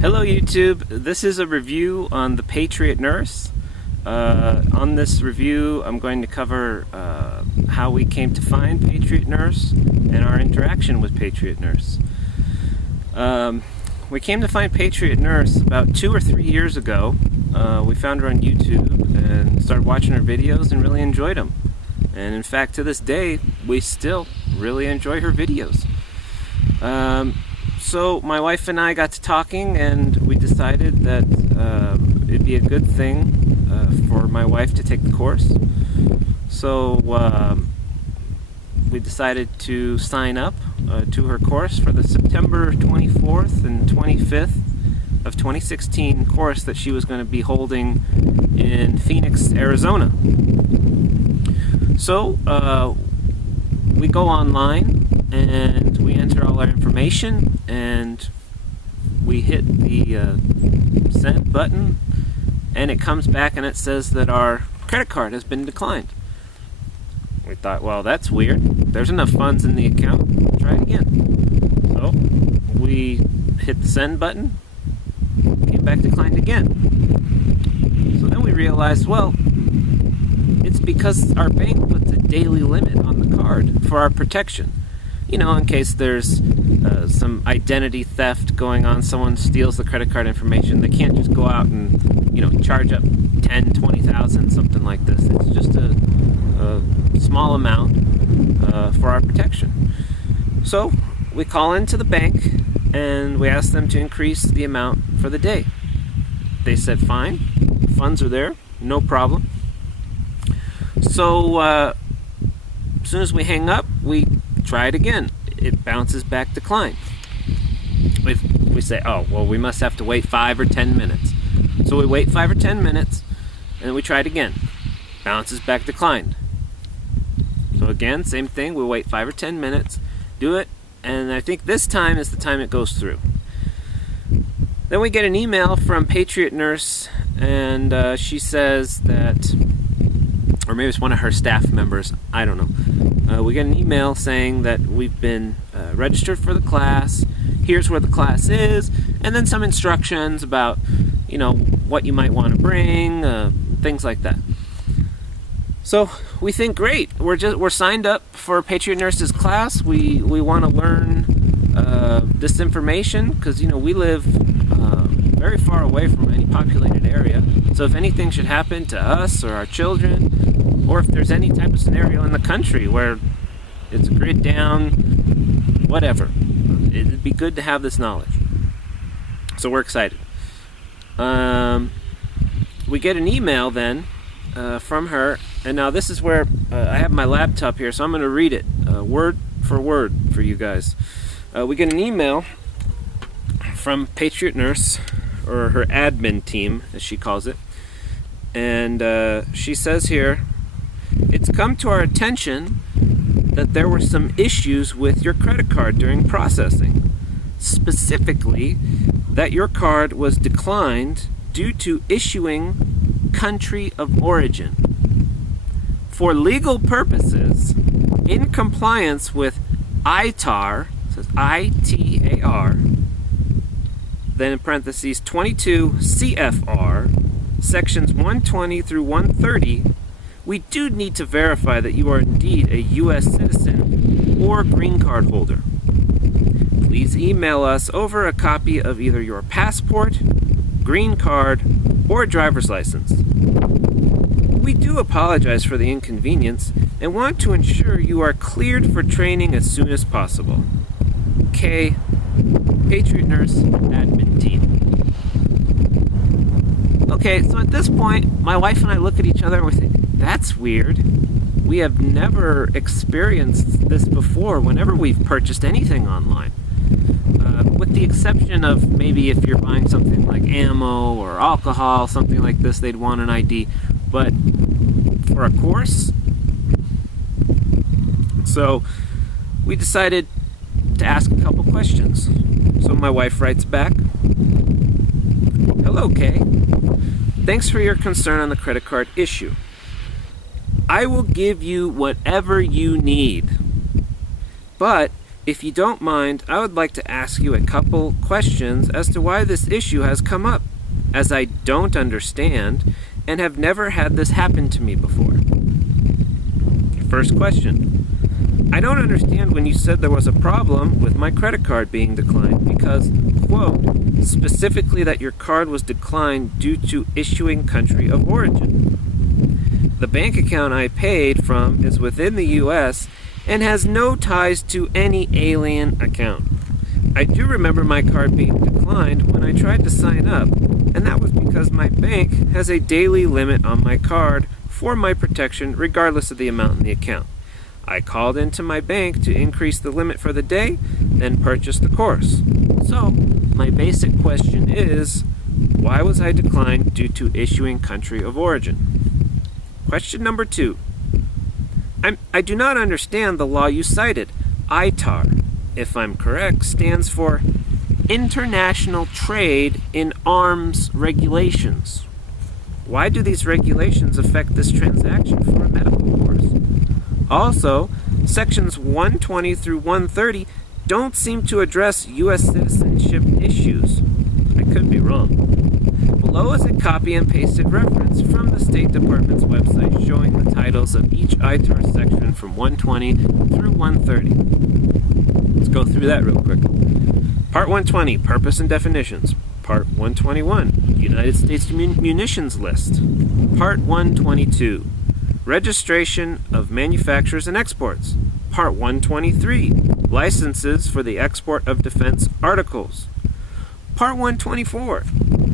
Hello YouTube, this is a review on the Patriot Nurse. On this review I'm going to cover how we came to find Patriot Nurse and our interaction with Patriot Nurse. We came to find Patriot Nurse about 2 or 3 years ago. We found her on YouTube and started watching her videos and really enjoyed them. And in fact, to this day, we still really enjoy her videos. So my wife and I got to talking, and we decided that it'd be a good thing for my wife to take the course. So we decided to sign up to her course for the September 24th and 25th of 2016 course that she was going to be holding in Phoenix, Arizona. So we go online and we enter all our information, and we hit the send button, and it comes back and it says that our credit card has been declined. We thought, well, that's weird. There's enough funds in the account. Try it again. So we hit the send button, came back declined again. So then we realized, well, it's because our bank puts a daily limit on the card for our protection. You know, in case there's some identity theft going on, someone steals the credit card information, they can't just go out and, you know, charge up 10, 20,000, something like this. It's just a small amount for our protection. So we call into the bank and we ask them to increase the amount for the day. They said fine, funds are there, no problem. So as soon as we hang up, we try it again. It bounces back declined. We say, oh, well, we must have to wait 5 or 10 minutes. So we wait 5 or 10 minutes, and we try it again. Bounces back declined. So again, same thing. We wait 5 or 10 minutes, do it, and I think this time is the time it goes through. Then we get an email from Patriot Nurse, and she says that, or maybe it's one of her staff members, I don't know. We get an email saying that we've been registered for the class, here's where the class is, and then some instructions about, you know, what you might want to bring, things like that. So we think, great, we're signed up for Patriot Nurse's class. We want to learn this information because, you know, we live very far away from any populated area. So if anything should happen to us or our children, or if there's any type of scenario in the country where it's grid down, whatever, it'd be good to have this knowledge. So we're excited. We get an email then from her, and now this is where I have my laptop here, so I'm going to read it word for word for you guys. We get an email from Patriot Nurse, or her admin team, as she calls it, and she says here, it's come to our attention that there were some issues with your credit card during processing. Specifically, that your card was declined due to issuing country of origin. For legal purposes, in compliance with ITAR, it says I-T-A-R, then in parentheses 22 CFR, sections 120 through 130, we do need to verify that you are indeed a U.S. citizen or green card holder. Please email us over a copy of either your passport, green card, or driver's license. We do apologize for the inconvenience and want to ensure you are cleared for training as soon as possible. K. Patriot Nurse Admin Team. Okay, so at this point, my wife and I look at each other and we think, that's weird. We have never experienced this before whenever we've purchased anything online. With the exception of maybe if you're buying something like ammo or alcohol, something like this, they'd want an ID. But for a course? So we decided to ask a couple questions. So my wife writes back, hello, Kay. Thanks for your concern on the credit card issue. I will give you whatever you need, but If you don't mind, I would like to ask you a couple questions as to why this issue has come up, as I don't understand and have never had this happen to me before. First question. I don't understand when you said there was a problem with my credit card being declined because, quote, specifically that your card was declined due to issuing country of origin. The bank account I paid from is within the U.S. and has no ties to any alien account. I do remember my card being declined when I tried to sign up, and that was because my bank has a daily limit on my card for my protection regardless of the amount in the account. I called into my bank to increase the limit for the day, then purchased the course. So, my basic question is, why was I declined due to issuing country of origin? Question number 2. I do not understand the law you cited. ITAR, if I'm correct, stands for International Trade in Arms Regulations. Why do these regulations affect this transaction for a medical course? Also, sections 120 through 130 don't seem to address U.S. citizenship issues. I could be wrong. Below is a copy and pasted reference from the State Department's website showing the titles of each ITAR section from 120 through 130. Let's go through that real quick. Part 120, Purpose and Definitions. Part 121, United States Munitions List. Part 122, Registration of Manufacturers and Exports. Part 123, Licenses for the Export of Defense Articles. Part 124,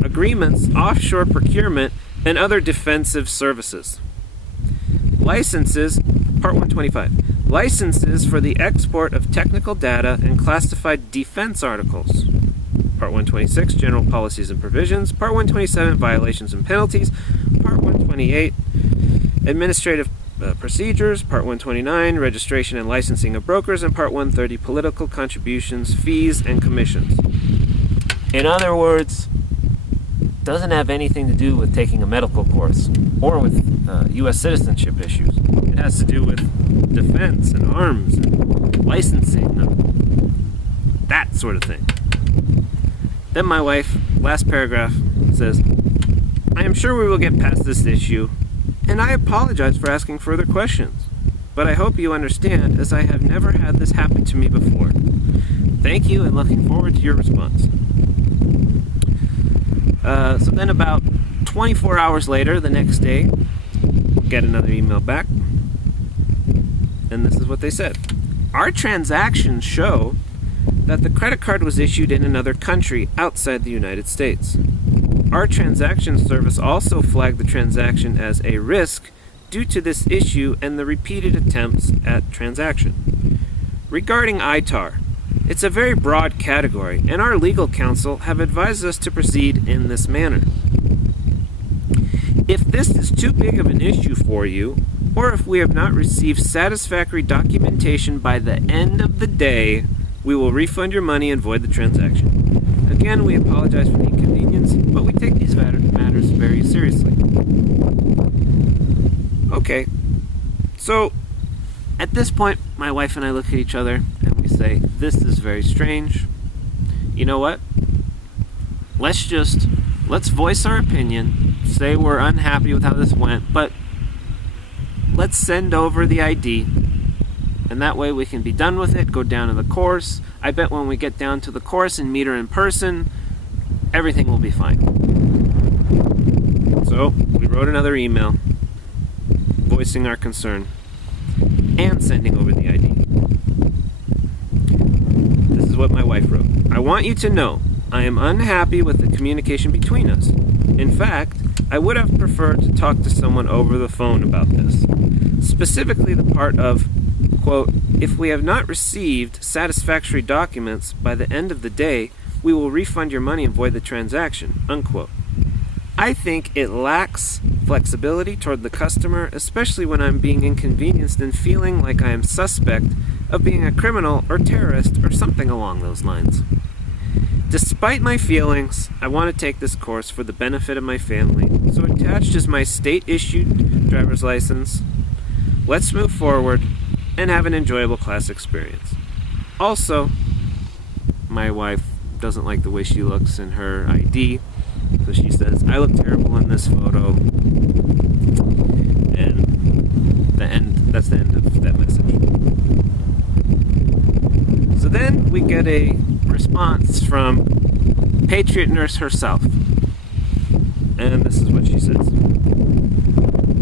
Agreements, Offshore Procurement, and Other Defensive Services. Licenses, Part 125, Licenses for the Export of Technical Data and Classified Defense Articles. Part 126, General Policies and Provisions. Part 127, Violations and Penalties. Part 128, Administrative Procedures. Part 129, Registration and Licensing of Brokers. And Part 130, Political Contributions, Fees, and Commissions. In other words, doesn't have anything to do with taking a medical course or with U.S. citizenship issues. It has to do with defense and arms and licensing and that sort of thing. Then my wife, last paragraph, says, I am sure we will get past this issue, and I apologize for asking further questions, but I hope you understand as I have never had this happen to me before. Thank you and looking forward to your response. So then about 24 hours later, the next day, get another email back, and this is what they said. Our transactions show that the credit card was issued in another country outside the United States. Our transaction service also flagged the transaction as a risk due to this issue and the repeated attempts at transaction. Regarding ITAR, it's a very broad category, and our legal counsel have advised us to proceed in this manner. If this is too big of an issue for you, or if we have not received satisfactory documentation by the end of the day, we will refund your money and void the transaction. Again, we apologize for the inconvenience, but we take these matters very seriously. Okay, so at this point, my wife and I look at each other and we say, this is very strange. You know what? Let's voice our opinion, say we're unhappy with how this went, but let's send over the ID. And that way we can be done with it, go down to the course. I bet when we get down to the course and meet her in person, everything will be fine. So, we wrote another email, voicing our concern, and sending over the ID. This is what my wife wrote. I want you to know, I am unhappy with the communication between us. In fact, I would have preferred to talk to someone over the phone about this. Specifically the part of, quote, if we have not received satisfactory documents by the end of the day, we will refund your money and void the transaction, unquote. I think it lacks flexibility toward the customer, especially when I'm being inconvenienced and feeling like I am suspect of being a criminal or terrorist or something along those lines. Despite my feelings, I want to take this course for the benefit of my family, so attached is my state-issued driver's license. Let's move forward and have an enjoyable class experience. Also, my wife doesn't like the way she looks in her ID, so she says, I look terrible in this photo. And that's the end of that message. So then we get a response from Patriot Nurse herself. And this is what she says.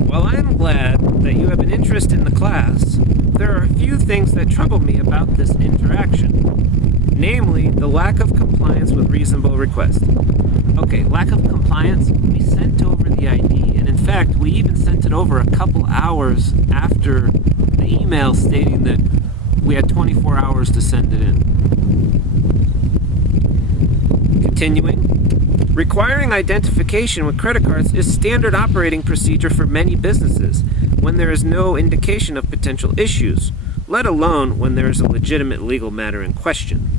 While I am glad that you have an interest in the class, there are a few things that trouble me about this interaction. Namely, the lack of compliance with reasonable requests. Okay, lack of compliance, we sent over the ID, and in fact, we even sent it over a couple hours after the email stating that we had 24 hours to send it in. Continuing, requiring identification with credit cards is standard operating procedure for many businesses when there is no indication of potential issues, let alone when there is a legitimate legal matter in question.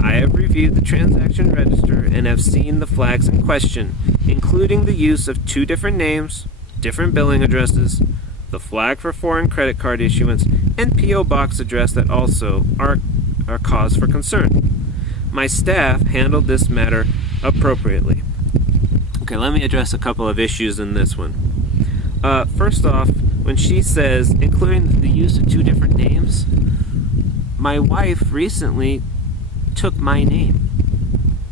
I have reviewed the transaction register and have seen the flags in question, including the use of 2 different names, different billing addresses, the flag for foreign credit card issuance, and P.O. Box address that also are cause for concern. My staff handled this matter appropriately. Okay, let me address a couple of issues in this one. First off, when she says, including the use of 2 different names, my wife recently took my name.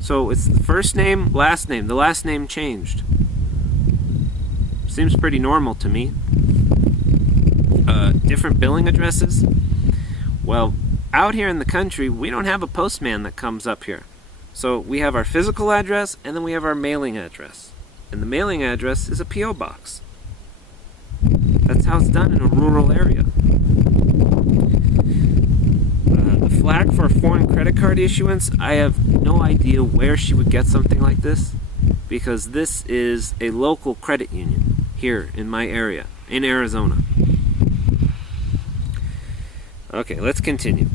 So it's the first name, last name. The last name changed. Seems pretty normal to me. Different billing addresses. Well, out here in the country, we don't have a postman that comes up here. So we have our physical address, and then we have our mailing address. And the mailing address is a P.O. box. That's how it's done in a rural area. The flag for foreign credit card issuance, I have no idea where she would get something like this, because this is a local credit union here in my area, in Arizona. Okay, let's continue.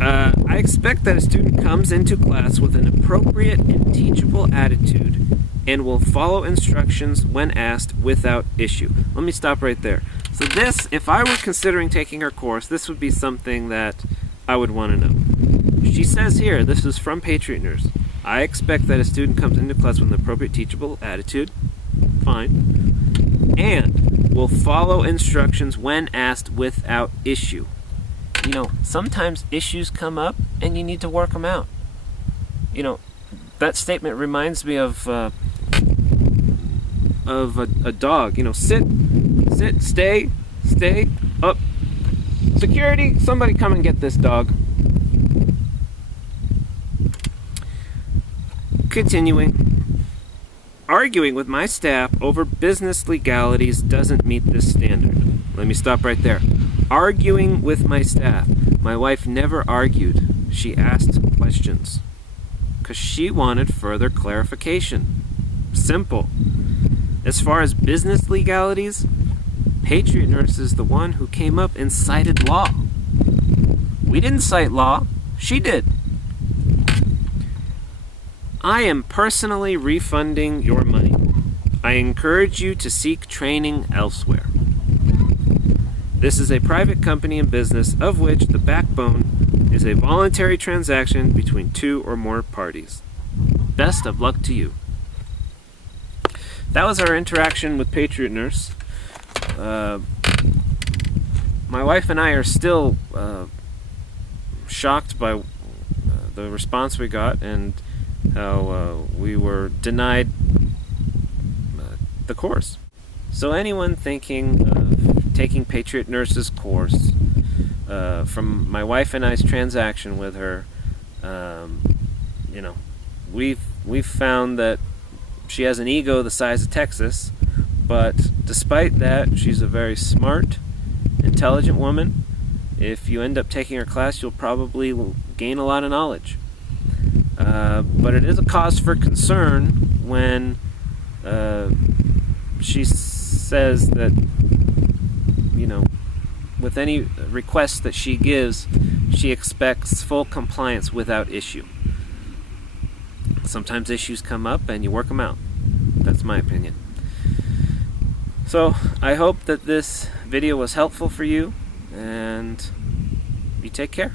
I expect that a student comes into class with an appropriate and teachable attitude and will follow instructions when asked without issue. Let me stop right there. So this, if I were considering taking her course, this would be something that I would want to know. She says here, this is from Patriot Nurse, I expect that a student comes into class with an appropriate teachable attitude, fine, and will follow instructions when asked without issue. You know, sometimes issues come up and you need to work them out. You know, that statement reminds me of a dog. You know, sit, stay, up. Security, somebody come and get this dog. Continuing. Arguing with my staff over business legalities doesn't meet this standard. Let me stop right there. Arguing with my staff. My wife never argued. She asked questions. Because she wanted further clarification. Simple. As far as business legalities, Patriot Nurse is the one who came up and cited law. We didn't cite law. She did. I am personally refunding your money. I encourage you to seek training elsewhere. This is a private company and business of which the backbone is a voluntary transaction between 2 or more parties. Best of luck to you. That was our interaction with Patriot Nurse. My wife and I are still shocked by the response we got and how we were denied the course. So anyone thinking of taking Patriot Nurse's course, from my wife and I's transaction with her, you know, we've found that she has an ego the size of Texas, but despite that, she's a very smart, intelligent woman. If you end up taking her class, you'll probably gain a lot of knowledge. But it is a cause for concern when she says that, you know, with any request that she gives, she expects full compliance without issue. Sometimes issues come up and you work them out. That's my opinion. So I hope that this video was helpful for you, and you take care.